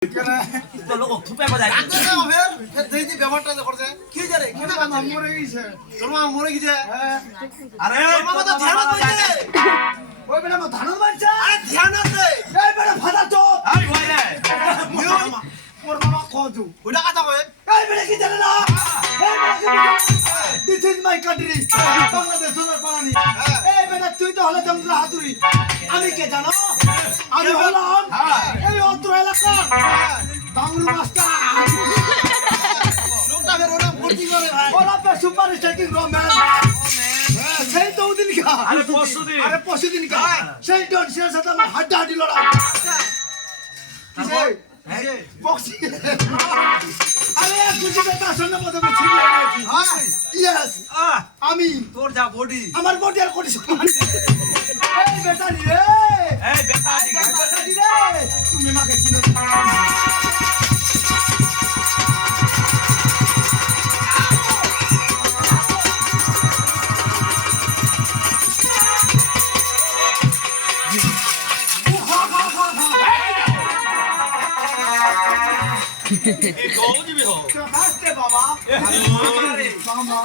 তো লোক থুপে বাজায় ডাকতে যাও ফের দেই দি ব্যবহারটা করছে কি জারে কেন কাজ মরে গেছে তোর মা মরে গেছে আরে তোর মামা তো ধ্যান দিছে ওই বেটা মা ধান মারছে আরে ধ্যান আছে এই বেটা ফাদা তো আই ভাই রে মোর মামা কদু ওটা কথা কয় এই বেটা কি জানে না এই বেটা this is my country Bangladesh সোনার পানি এই বেটা তুই তো হলে চন্দ্র হাতুড়ি আমি কে জানো আমি হলাম এই অত্র এলাকা বাংলু মাস্টার লোকটা ফের ওরা ভর্তি করে ভাই ওরা পে সুপার স্টার্টিং রোম্যান সেই তো দিন কা আরে পরশুদিন আরে পরশুদিন কা সেই ডন সিয়ার সাথে আমার হাড্ডাহাড্ডি লড়াই বক্সিং আরে কুछ বেটা শুনে মত আমি ঠিক লাগছি হ্যাঁ ইয়েস আমি তোর যা বডি আমার বডি আর কোটি সমান এই বেটা নি রে এই বেটা বেটা নি রে তুমি মাকে চিনো এই গৌজি বিহ হাসতে বাবা মামা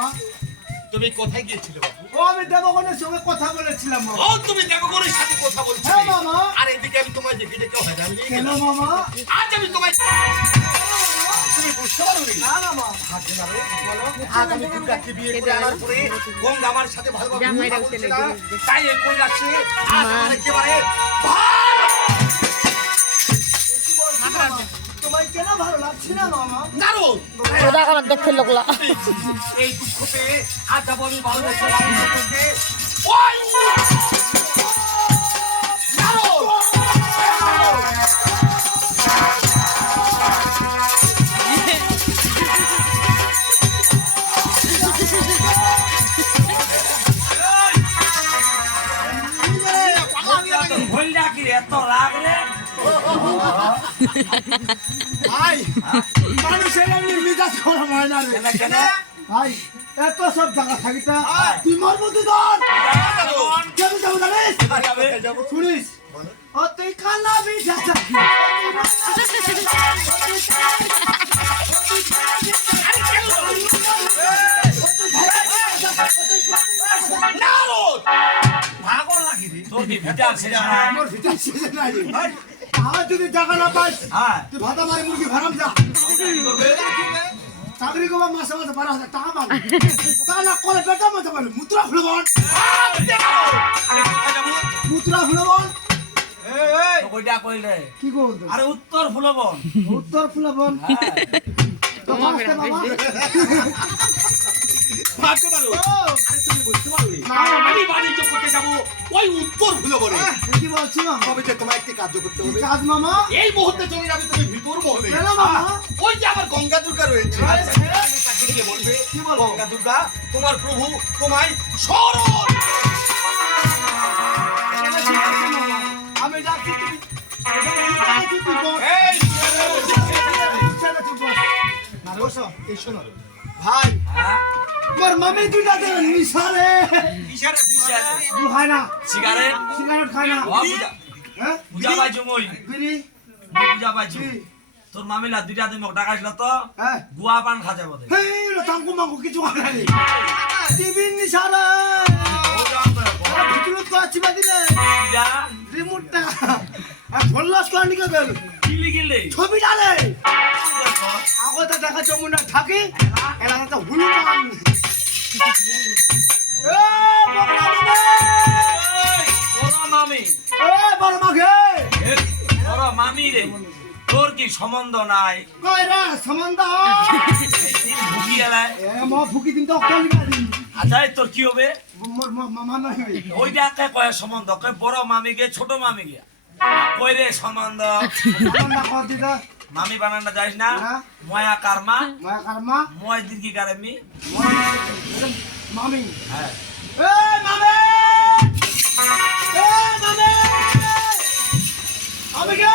তুমি কোথায় গিয়েছিলে বাবু ও আমি দেবগণের সঙ্গে কথা বলেছিলাম মামা ও তুমি দেবগণের সাথে কথা বলছিলে হ্যাঁ মামা আর এদিকে আমি তোমায় দেখে দেখে হয়রান হয়ে কেন গেলাম মামা আজ আমি তোমায় তুমি বুঝতে পারোনি না মামা ভাগ্য না রে, বলো। আজ আমি দুর্গাকে বিয়ে করে আনার পরে গঙ্গা আমার সাথে ভালোভাবে কথা বলছে না, তাই এই কই রাখছে আজ আমার একেবারে তোমায় কেন ভালো লাগছে না মামা দারুণ ওটা আমার দেখতে লোকলা এই দুঃখ পেয়ে আজ যাবো আমি ভালোবাসা লালন করতে ওই দারুণ ভইলা কি এত রাগ রে ভাই মানুষের এমনি মিজাজ গরম হয় না রে কেন কেন ভাই এত সব জায়গা থাকিতা তুই মর মতো ধর কেন যাবো জানিস শুনিস ও তুই কানা বিজা ভাগর লাগি রে তোর কি ভিটা আছে না মোর ভিতর শেষে নাই আর যদি জায়গা না পাস হ্যাঁ তুই ভাতা মারি মুরগি ভাড়াম যা চাকরি করবা মাসে মাসে 12,000 টাকা মার তা না করে বেটা মতো বলে মুত্রা ফুলবন আমি কোথায় যাব মুত্রা ফুলবন তো কইটা কইলে কি বলতো আরে উত্তর ফুলবন উত্তর ফুলবন তো মাস্তে বাবা ভাগতে পারো আরে তুমি বুঝতে পারলি না আমি বাণিজ্য করতে যাব ওই উত্তর ফুলবনে কি বলছি মামা তবে যে তোমায় একটি কাজ করতে হবে কাজ মামা এই মুহূর্তে চলে যাবে তুমি ভিতর মহলে কেন মামা ওই যে আমার গঙ্গা দুর্গা রয়েছে তাকে গিয়ে বলবে কি বলবো? গঙ্গা দুর্গা তোমার প্রভু তোমায় শরণ আমি যাচ্ছি তুমি তুই বল এই চলো তুই বল না রোশো এই শোনো ভাই হ্যাঁ মোর মামি দুইটা দে মিশালে ইশারা ইশারা দু খায় না সিগারেট সিগারেট খায় না ও বুঝা হ্যাঁ বুঝা পাইছো মই বিড়ি বুঝা পাইছো কি? তোর মামিলা দুইটা দিন মোক ডাকাইছিল তো হ্যাঁ গুয়া পান খাতে বলে হেই রে তাঙ্কু মাঙ্কু কিছু খায় না টিভি নিশালে ও জানতো ভিতরে তো আছে বাদিলে যা রিমোটটা আর ফল্লাস করে নিকে গেল কিলি কিলি ছবি ডালে আগতে দেখা যমুনা থাকি এলাকা তো হুলুমান এ বড় মামি বড় মাগে বড় মামি রে তোর কি সম্বন্ধ নাই কই রে সম্বন্ধ ভুগি এলাই এ মা ফুকি দিন তো অকল গাড়ি আচ্ছা তোর কি হবে মোর মামা নাই ওইটা কে কয় সম্বন্ধ কয় বড় মামি গে ছোট মামি গে কই রে সম্বন্ধ আমার না কত দিদা মামি বানানা যাইস না হ্যাঁ। ময়া কারমা মায়া কারমা ময় দিনকি কারেমি মামি হ্যাঁ এ মামি এ মামি আমি গে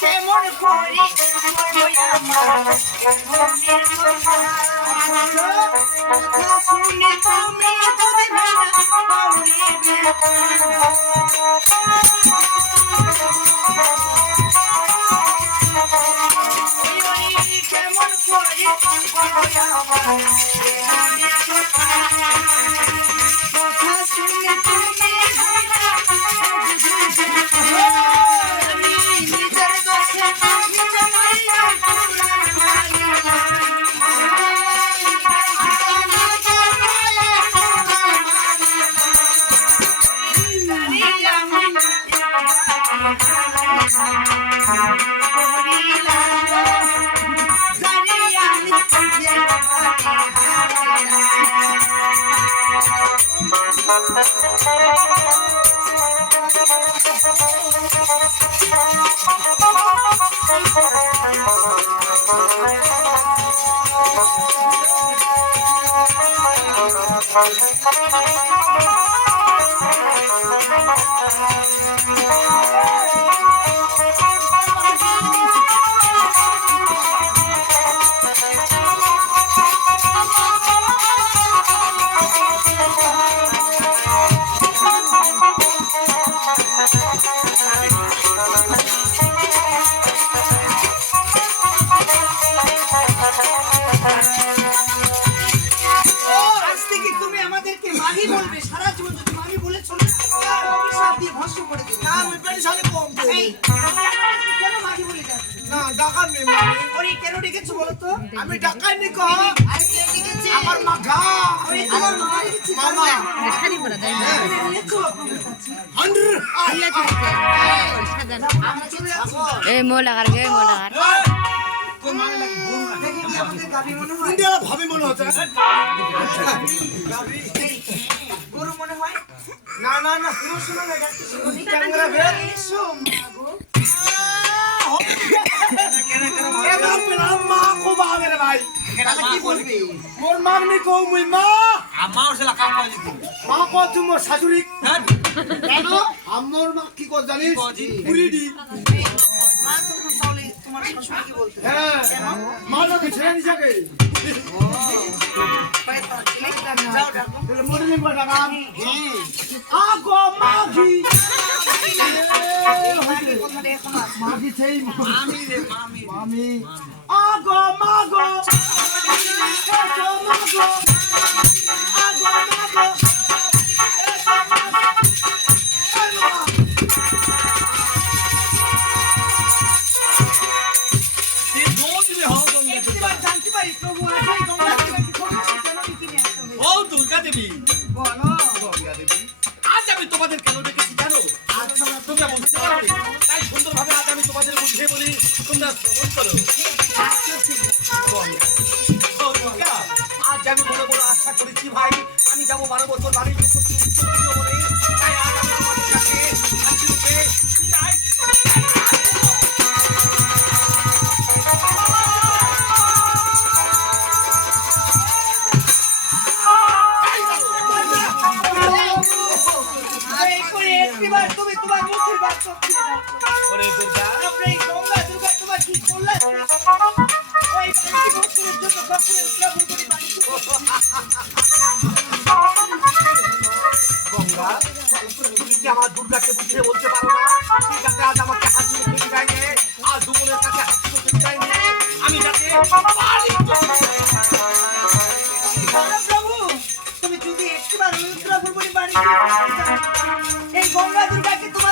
কেমন করি মনের কথা শুনে তুমি যদি কেমন করি কথা শুনে তুমি নিজের দোষে নিজে মাইয়া আজ থেকে তুমি আমাদেরকে মাগি বলবে সারা জীবন যদি মাগি বলে চলে অভিশাপ দিয়ে ভস্ম করে দেবে না আমি পেটি শালি কম এই কেন মাগি বলে যাচ্ছ না ডাকার নেই মামি ওরে কেন ডেকেছো বলো তো আমি ডাকাই নি কহ আর কে ডেকেছে আমার মাখা ওরে তোমার মামা ডেকেছে মামা শাড়ি পরা দেয় না ডেকেছো আপনাদের কাছে আন্ডার আমরা চলে যাচ্ছি এই মোলাগার গে মোলাগার দেখি কি আমাদের গাবি মনে হয় ইন্ডিয়া ভাবি মনে হচ্ছে গরু মনে হয় না না না পুরো শোনা না ডাকতে শুনি ক্যামেরা বের এসো মাগো এবার পেলাম মা কো বাগে রে ভাই তাহলে কি বলবি মোর মাগনি কো মুই মা আমার সেলা কাম করে দিবি মা কো তুমি শাশুড়ি হ্যাঁ কেন আমার মা কি কর জানিস পুরিডি মা তখন তাহলে তোমার শাশুড়িকে বলতে হ্যাঁ মা লোকে ছেড়ে নি যাকে যাও ডাকো তাহলে মডেলিং করে ডাকাম আগো মাগি কথাটা এখন আছে মাগি সেই মামি রে মামি মামি আগো মাগো আগো মাগো আগো মাগো তুই দোজ রে হও তুমি একবার জানতে পারি প্রভু আজই গঙ্গা থেকে কি করেছে কেন কিনে আসতে হবে ও দুর্গা দেবী বলো দুর্গা দেবী আজ আমি তোমাদের কেন ডেকেছি জানো তোমরা বুঝতে পারো তাই সুন্দরভাবে আজ আমি তোমাদের বুঝিয়ে বলি তোমরা শ্রবণ করো ও দুর্গা আজ আমি বড় বড় আশা করেছি ভাই আমি যাবো 12 বছর বাড়ির বলে তাই আজ আমি তোমাদের কাছে হাসি রূপে বিদায় এই করে একবার তুমি তোমার মুখের বাদ করতে দাও ওরে দুর্গা আমরা এই গঙ্গা দুর্গা তোমার কি করলে ওই বাড়ি বছরের জন্য কখনো উত্তরাপুর করে বাড়ি গঙ্গা তুমি কি আমার দুর্গাকে বুঝিয়ে বলতে পারো না ঠিক আছে আজ আমাকে হাসি মুখে বিদায় দে আজ দুপুরের কাছে হাসি মুখে বিদায় দে আমি যাতে বাড়ি প্রভু তুমি যদি একবার উত্তরাপুর করে বাড়ি এই গঙ্গা দুর্গাকে তোমার